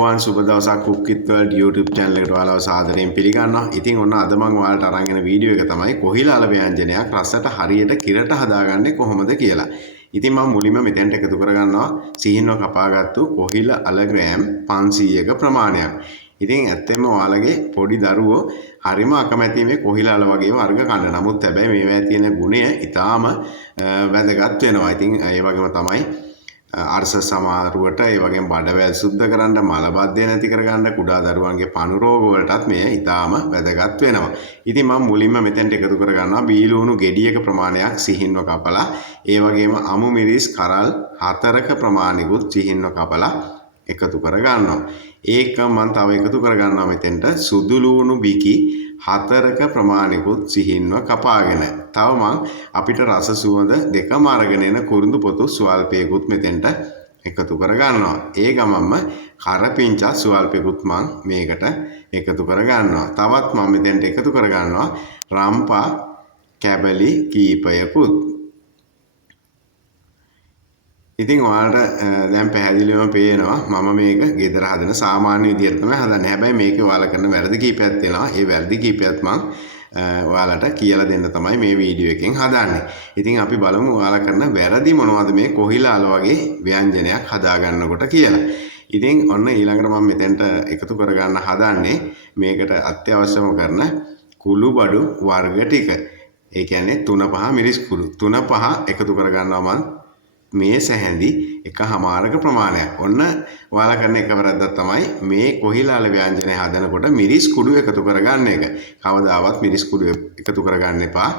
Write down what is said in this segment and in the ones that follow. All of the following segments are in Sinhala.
අයිබෝවන් සුබ දවසක් කුක් විත් වර්ල්ඩ් YouTube channel එකට ඔයාලව සාදරයෙන් පිළිගන්නවා. ඉතින් ඔන්න අද මම ඔයාලට අරන් එන වීඩියෝ එක තමයි කොහිලාල ව්‍යංජනයක් රසට හරියට කිරට හදාගන්නේ කොහොමද කියලා. ඉතින් මම මුලින්ම මෙතෙන්ට එකතු කරගන්නවා සීහින්ව කපාගත්තු කොහිල අල ග්‍රෑම් 500ක ප්‍රමාණයක්. ඉතින් ඇත්තෙන්ම ඔයාලගේ පොඩි දරුවෝ හරිම අකමැති මේ කොහිලාල වගේ වර්ග කන්න. නමුත් හැබැයි මේවා තියෙන ගුණය ඊටාම වැදගත් වෙනවා. ඉතින් ඒ වගේම තමයි අර්ශ සමාරුවට ඒ වගේම බඩවැල් සුද්ධ කරන්න මලබද්ධය නැති කරගන්න කුඩා දරුවන්ගේ පණු රෝග වලටත් මේ ඊටාම වැදගත් වෙනවා. ඉතින් මම මුලින්ම මෙතෙන්ට එකතු කරගන්නවා බීලුණු ගෙඩියක ප්‍රමාණයක් සිහින්ව කපලා ඒ වගේම අමු මිරිස් කරල් 4ක ප්‍රමාණිකුත් සිහින්ව කපලා එකතු කරගන්නවා. ඒක මම තව එකතු කරගන්නවා මෙතෙන්ට සුදු ලුණු බිකි 4ක ප්‍රමාණිකුත් සිහින්ව කපාගෙන. තව මං අපිට රස සුවඳ දෙකම අරගෙන එන කුරුඳු පොතු ස්වල්පයකුත් මෙතෙන්ට එකතු කරගන්නවා. ඒ ගමන්ම කරපිංචා ස්වල්පයකුත් මං මේකට එකතු කරගන්නවා. තවත් මම මෙතෙන්ට එකතු කරගන්නවා රම්පා කැබලි කීපයකුත්. ඉතින් ඔයාලට දැන් පැහැදිලිවම පේනවා මම මේක ගෙදර හදන සාමාන්‍ය විදියට තමයි හදන්නේ. හැබැයි මේකේ ඔයාලා කරන වැරදි කීපයක් තියෙනවා. ඒ වැරදි කීපයත් මම ඔයාලට කියලා දෙන්න තමයි මේ වීඩියෝ එකෙන් හදන්නේ. ඉතින් අපි බලමු ඔයාලා කරන වැරදි මොනවද මේ කොහිලාල වගේ ව්‍යංජනයක් හදා ගන්නකොට කියලා. ඉතින් ඔන්න ඊළඟට මම මෙතෙන්ට එකතු කරගන්න හදන්නේ මේකට අත්‍යවශ්‍යම කරන කුළු බඩු වර්ග ටික. ඒ කියන්නේ 3-5 මිරිස් කුළු 3-5 එකතු කරගන්නවා මම මේ සැහැඳි එකමාරක ප්‍රමාණයක්. ඔන්න ඔයාලා කරන එක වැරද්දක් තමයි මේ කොහිලාල ව්‍යංජනය හදනකොට මිරිස් කුඩු එකතු කරගන්න එක. කවදාවත් මිරිස් කුඩු එකතු කරගන්න එපා.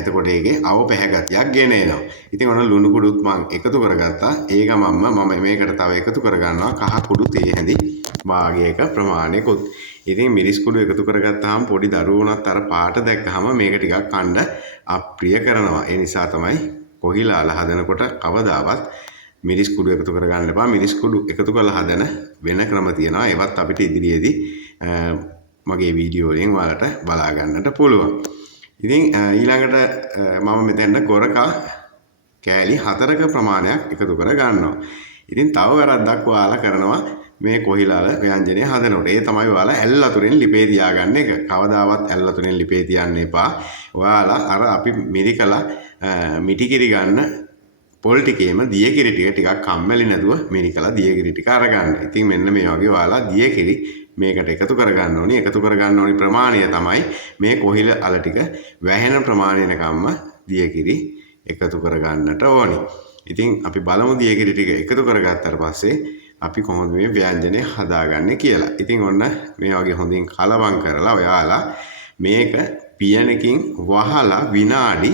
එතකොට ඒකේ අව පැහැගතියක් ගෙන එනවා. ඉතින් ඔන්න ලුණු කුඩුත් මම එකතු කරගත්තා. ඒ ගමන්ම මම මේකට තව එකතු කරගන්නවා කහ කුඩු තේ හැඳි භාගයක ප්‍රමාණයකුත්. ඉතින් මිරිස් කුඩු එකතු කරගත්තාම පොඩි දරුවෝනත් අර පාට දැක්කහම මේක ටිකක් කන්න අප්‍රිය කරනවා. ඒ නිසා තමයි කොහිලාල හදනකොට කවදාවත් මිරිස් කුඩු එකතු කරගන්න එපා. මිරිස් කුඩු එකතු කරලා හදන වෙන ක්‍රම තියෙනවා. ඒවත් අපිට ඉදිරියේදී මගේ වීඩියෝ වලින් ඔයාලට බලා ගන්නට පුළුවන්. ඉතින් ඊළඟට මම මෙතෙන්ට ගොරකා කෑලි 4ක ප්‍රමාණයක් එකතු කර ගන්නවා. ඉතින් තව වැරද්දක් ඔයාලා කරනවා මේ කොහිලාල ව්‍යංජනය හදනකොට. ඒ තමයි ඔයාලා ඇල් අතුරෙන් ලිපේ තියාගන්න එක. කවදාවත් ඇල් අතුරෙන් ලිපේ තියන්න එපා. ඔයාලා අර අපි මිරිකලා මිටිකිරි ගන්න පොල් ටිකේම දියකිරි ටිකක් කම්මැලි නැතුව මිරිකලා දියකිරි ටික අරගන්න. ඉතින් මෙන්න මේ වගේ ඔයාලා දියකිරි මේකට එකතු කරගන්න ඕනි. එකතු කරගන්න ඕනි ප්‍රමාණය තමයි මේ කොහිල අල ටික වැහෙන ප්‍රමාණයකම්ම දියකිරි එකතු කරගන්නට ඕනි. ඉතින් අපි බලමු දියකිරි ටික එකතු කරගත්තාට පස්සේ අපි කොහොමද මේ ව්‍යංජනය හදාගන්නේ කියලා. ඉතින් ඔන්න මේ වගේ හොඳින් කලවම් කරලා ඔයාලා මේක පියනකින් වහලා විනාඩි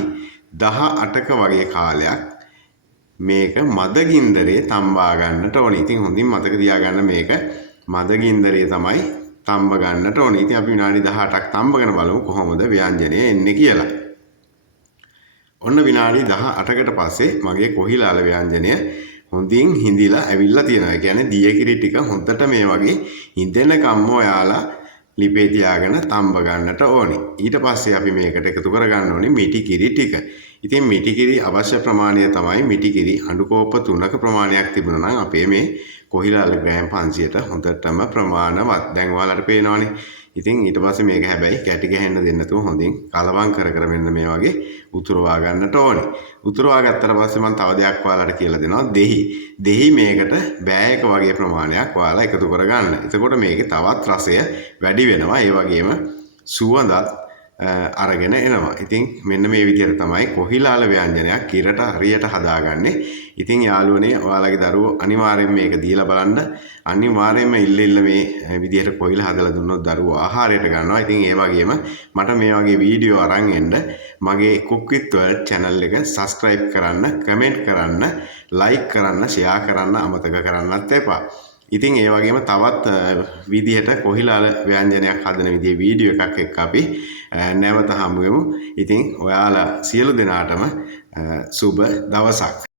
18ක වගේ කාලයක් මේක මද ගින්දරේ තම්බා ගන්නට ඕනේ. ඉතින් හොඳින් මතක තියාගන්න මේක මද ගින්දරේ තමයි තම්බ ගන්නට ඕනේ. ඉතින් අපි විනාඩි 18ක් තම්බගෙන බලමු කොහොමද ව්‍යංජනය එන්නේ කියලා. ඔන්න විනාඩි 18කට පස්සේ මගේ කොහිලාල ව්‍යංජනය හොඳින් හිඳිලා ඇවිල්ලා තියෙනවා. ඒ කියන්නේ දියකිරි ටික හොඳට මේ වගේ හිඳෙනකම්ම ඔයාලා ලිපේ තියාගෙන තම්බ ගන්නට ඕනි. ඊට පස්සේ අපි මේකට එකතු කරගන්න ඕනේ මිටි කිරි ටික. ඉතින් මිටි කිරි අවශ්‍ය ප්‍රමාණය තමයි මිටි කිරි හඬු කෝප්ප 3ක ප්‍රමාණයක් තිබුණා නම් අපේ මේ කොහිලාල ග්‍රෑම් 500ට හොඳටම ප්‍රමාණවත්. දැන් ඔයාලට පේනවනේ. ඉතින් ඊට පස්සේ මේක හැබැයි කැටි ගහන්න දෙන්න නැතුව හොඳින් කලවම් කර මෙන්න මේ වගේ උතුරවා ගන්නට ඕනේ. උතුරවා ගත්තට පස්සේ මම තව දෙයක් ඔයාලට කියලා දෙනවා. දෙහි මේකට බෑයක වගේ ප්‍රමාණයක් ඔයාලා එකතු කරගන්න. එතකොට මේකේ තවත් රසය වැඩි වෙනවා. ඒ වගේම සුවඳත් අරගෙන එනවා. ඉතින් මෙන්න මේ විදිහට තමයි කොහිලාල ව්‍යංජනයක් කිරට හරියට හදාගන්නේ. ඉතින් යාළුවනේ ඔයාලගේ දරුවෝ අනිවාර්යෙන් මේක දීලා බලන්න. අනිවාර්යෙන්ම ඉල්ල මේ විදිහට කොහිල හදලා දුන්නොත් දරුවෝ ආහාරයට ගන්නවා. ඉතින් ඒ වගේම මට මේ වගේ වීඩියෝ අරන් එන්න මගේ Cook with World channel එක subscribe කරන්න, comment කරන්න, like කරන්න, share කරන්න අමතක කරන්නත් එපා. ඉතින් ඒ වගේම තවත් විදිහට කොහිලාල ව්‍යංජනයක් හදන විදිහේ වීඩියෝ එකක් එක්ක අපි නැවත හමු වෙමු. ඉතින් ඔයාලා සියලු දෙනාටම සුබ දවසක්.